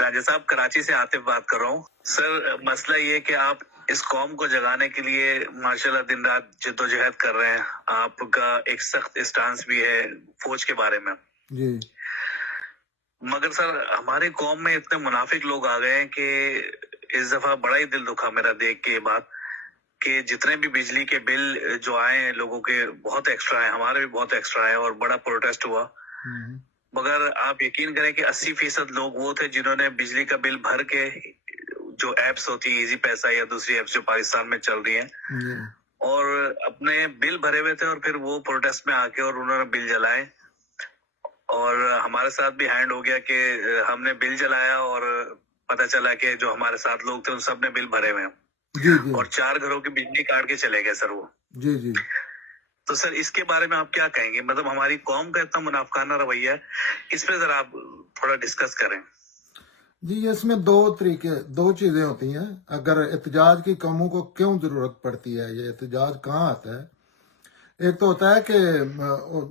راجہ صاحب کراچی سے عاطف بات کر رہا ہوں سر. مسئلہ یہ کہ آپ اس قوم کو جگانے کے لیے ماشاءاللہ دن رات جدوجہد کر رہے ہیں. آپ کا ایک سخت اسٹانس بھی ہے فوج کے بارے میں جی. مگر سر ہماری قوم میں اتنے منافق لوگ آ گئے ہیں کہ اس دفعہ بڑا ہی دل دکھا میرا دیکھ کے یہ بات کہ جتنے بھی بجلی کے بل جو آئے ہیں لوگوں کے بہت ایکسٹرا ہیں, ہمارے بھی بہت ایکسٹرا ہیں اور بڑا پروٹیسٹ ہوا. مگر آپ یقین کریں کہ 80% لوگ وہ تھے جنہوں نے بجلی کا بل بھر کے جو ایپس ہوتی ہیں ایزی پیسہ یا دوسری ایپس جو پاکستان میں چل رہی ہیں اور اپنے بل بھرے ہوئے تھے اور پھر وہ پروٹیسٹ میں آ کے اور انہوں نے بل جلائے اور ہمارے ساتھ بھی ہینڈ ہو گیا کہ ہم نے بل جلایا اور پتہ چلا کہ جو ہمارے ساتھ لوگ تھے ان سب نے بل بھرے ہوئے ہیں اور 4 گھروں کی بجلی کاٹ کے چلے گئے سر وہ. جی. تو سر اس کے بارے میں آپ کیا کہیں گے؟ مطلب ہماری قوم کا اتنا منافقانہ رویہ ہے, اس پہ ذرا آپ تھوڑا ڈسکس کریں. جی اس میں دو چیزیں ہوتی ہیں. اگر احتجاج کی قوموں کو کیوں ضرورت پڑتی ہے, یہ احتجاج کہاں آتا ہے؟ ایک تو ہوتا ہے کہ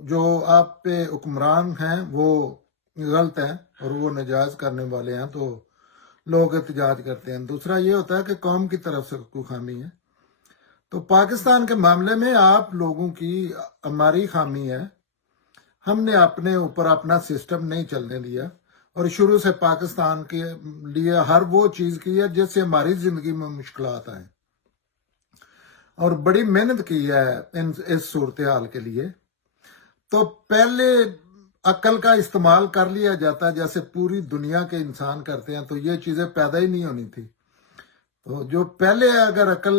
جو آپ پہ حکمران ہیں وہ غلط ہیں اور وہ نجائز کرنے والے ہیں تو لوگ احتجاج کرتے ہیں. دوسرا یہ ہوتا ہے کہ قوم کی طرف سے کوئی خامی ہے. تو پاکستان کے معاملے میں آپ لوگوں کی ہماری خامی ہے. ہم نے اپنے اوپر اپنا سسٹم نہیں چلنے دیا اور شروع سے پاکستان کے لیے ہر وہ چیز کی ہے جس سے ہماری زندگی میں مشکلات آئیں اور بڑی محنت کی ہے اس صورتحال کے لیے. تو پہلے عقل کا استعمال کر لیا جاتا جیسے پوری دنیا کے انسان کرتے ہیں تو یہ چیزیں پیدا ہی نہیں ہونی تھی. تو جو پہلے اگر عقل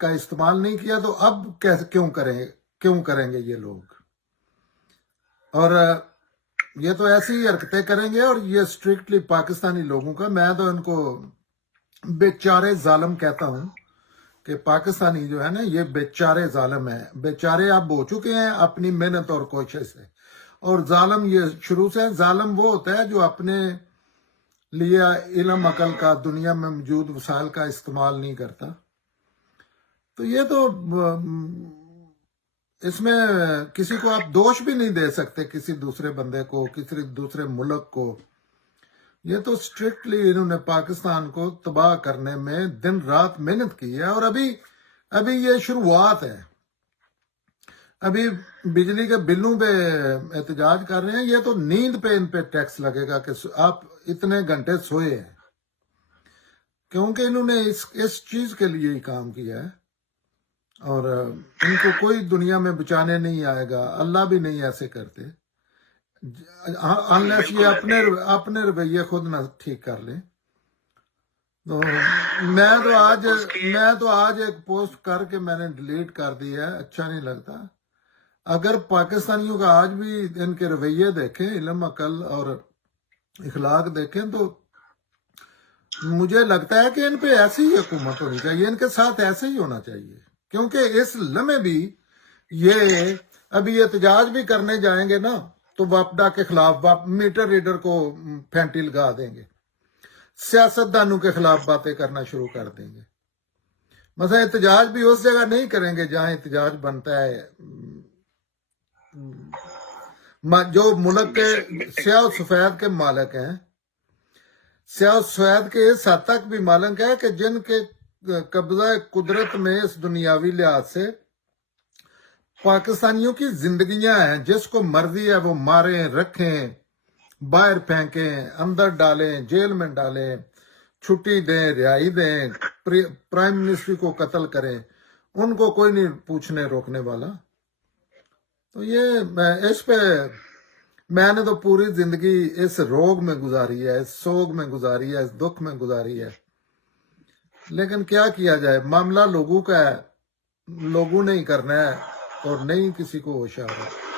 کا استعمال نہیں کیا تو اب کیوں کریں گے یہ لوگ؟ اور یہ تو ایسی ہی حرکتیں کریں گے اور یہ اسٹرکٹلی پاکستانی لوگوں کا. میں تو ان کو بیچارے ظالم کہتا ہوں کہ پاکستانی جو ہے نا یہ بیچارے ظالم ہیں. بیچارے اب ہو چکے ہیں اپنی محنت اور کوشش سے. اور ظالم یہ شروع سے ظالم وہ ہوتا ہے جو اپنے لیے علم عقل کا دنیا میں موجود وسائل کا استعمال نہیں کرتا. تو یہ تو اس میں کسی کو آپ دوش بھی نہیں دے سکتے, کسی دوسرے بندے کو, کسی دوسرے ملک کو. یہ تو اسٹرکٹلی انہوں نے پاکستان کو تباہ کرنے میں دن رات محنت کی ہے. اور ابھی یہ شروعات ہے. ابھی بجلی کے بلوں پہ احتجاج کر رہے ہیں, یہ تو نیند پہ ان پہ ٹیکس لگے گا کہ آپ اتنے گھنٹے سوئے ہیں, کیونکہ انہوں نے اس چیز کے لیے ہی کام کیا ہے اور ان کو کوئی دنیا میں بچانے نہیں آئے گا. اللہ بھی نہیں ایسے کرتے انلیس یہ اپنے رویے خود نہ ٹھیک کر لیں. تو میں تو آج ایک پوسٹ کر کے میں نے ڈیلیٹ کر دیا ہے, اچھا نہیں لگتا. اگر پاکستانیوں کا آج بھی ان کے رویے دیکھیں, علم عقل اور اخلاق دیکھیں تو مجھے لگتا ہے کہ ان پہ ایسی ہی حکومت ہونی چاہیے, ان کے ساتھ ایسے ہی ہونا چاہیے. کیونکہ اس لمحے بھی یہ ابھی احتجاج بھی کرنے جائیں گے نا تو واپڈا کے خلاف میٹر ریڈر کو پھینٹی لگا دیں گے, سیاستدانوں کے خلاف باتیں کرنا شروع کر دیں گے. مثلا احتجاج بھی اس جگہ نہیں کریں گے جہاں احتجاج بنتا ہے. جو ملک کے سیاہ و سفید کے مالک ہیں, سیاہ و سفید کے اس حد تک بھی مالک ہے کہ جن کے قبضہ قدرت میں اس دنیاوی لحاظ سے پاکستانیوں کی زندگیاں ہیں. جس کو مرضی ہے وہ ماریں, رکھیں, باہر پھینکیں, اندر ڈالیں, جیل میں ڈالیں, چھٹی دیں, رہائی دیں, پرائم منسٹر کو قتل کریں, ان کو کوئی نہیں پوچھنے روکنے والا. تو یہ اس پہ میں نے تو پوری زندگی اس روگ میں گزاری ہے, اس سوگ میں گزاری ہے, اس دکھ میں گزاری ہے. لیکن کیا کیا جائے, معاملہ لوگوں کا ہے, لوگوں نے ہی کرنا ہے اور نہیں کسی کو ہوش آ رہا.